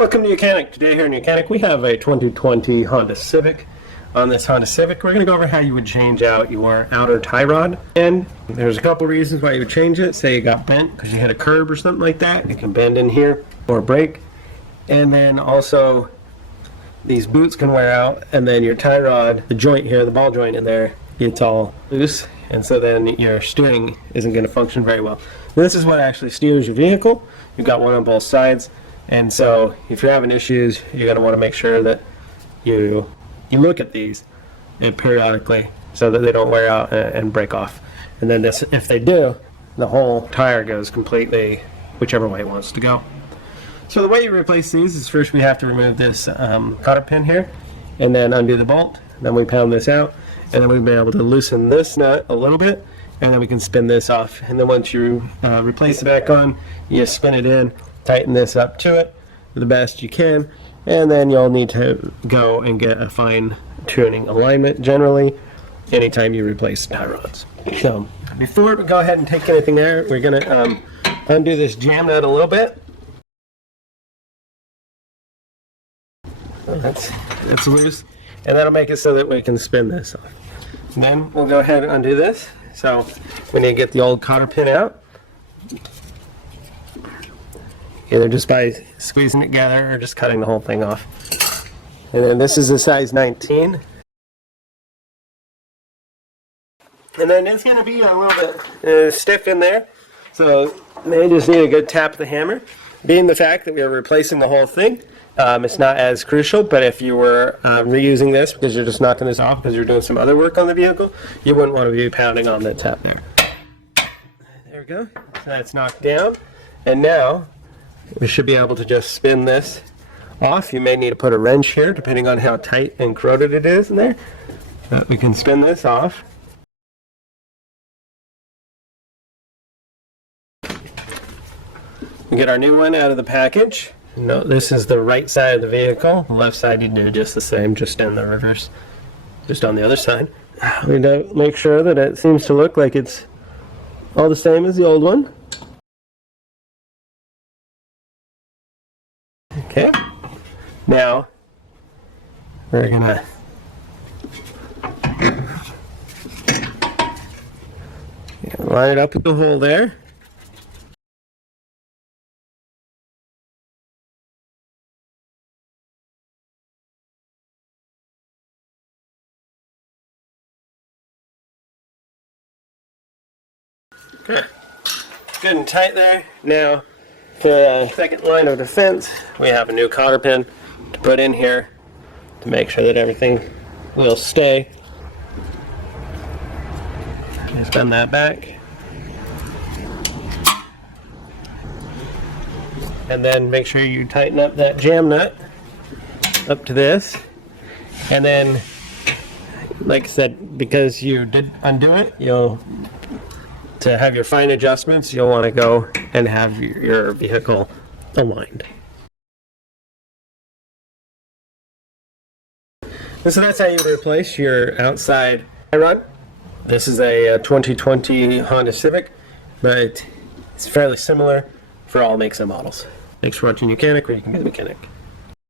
Welcome to YOUCANIC. Today here in YOUCANIC we have a 2020 Honda Civic. On this Honda Civic we're going to go over how you would change out your outer tie rod. And there's a couple reasons why you would change it. Say it got bent because you hit a curb or something like that. It can bend in here or break. And then also these boots can wear out, and then your tie rod, the joint here, the ball joint in there, gets all loose, and so then your steering isn't going to function very well. This is what actually steers your vehicle. You've got one on both sides. And so if you're having issues, you're going to want to make sure that you look at these periodically so that they don't wear out and break off. And then this, if they do, the whole tire goes completely whichever way it wants to go. So the way you replace these is first we have to remove this cotter pin here and then undo the bolt. Then we pound this out, and then we'll be able to loosen this nut a little bit, and then we can spin this off. And then once you replace it back on, you spin it in, tighten this up to it the best you can, and then you'll need to go and get a fine tuning alignment generally anytime you replace tie rods. So before we go ahead and take anything there, we're going to undo this jam nut a little bit. That's loose, and that'll make it so that we can spin this off. And then we'll go ahead and undo this. So we need to get the old cotter pin out, either just by squeezing it together or just cutting the whole thing off. And then this is a size 19. And then it's going to be a little bit stiff in there, so they just need a good tap of the hammer. Being the fact that we are replacing the whole thing, it's not as crucial, but if you were reusing this because you're just knocking this off because you're doing some other work on the vehicle, you wouldn't want to be pounding on that tap there. There we go. So that's knocked down. And now we should be able to just spin this off. You may need to put a wrench here depending on how tight and corroded it is in there. But we can spin this off. We get our new one out of the package. No, this is the right side of the vehicle. The left side you do just the same, just in the reverse, just on the other side. We make sure that it seems to look like it's all the same as the old one. Okay. Now we're gonna line it up with the hole there. Okay, good and tight there. Now, for the second line of defense, we have a new cotter pin to put in here to make sure that everything will stay. Just bend that back. And then make sure you tighten up that jam nut up to this. And then, like I said, because you did undo it, to have your fine adjustments, you'll want to go and have your vehicle aligned. And so that's how you replace your outside tie rod. This is a 2020 Honda Civic, but it's fairly similar for all makes and models. Thanks for watching YOUCANIC, where you can be the mechanic.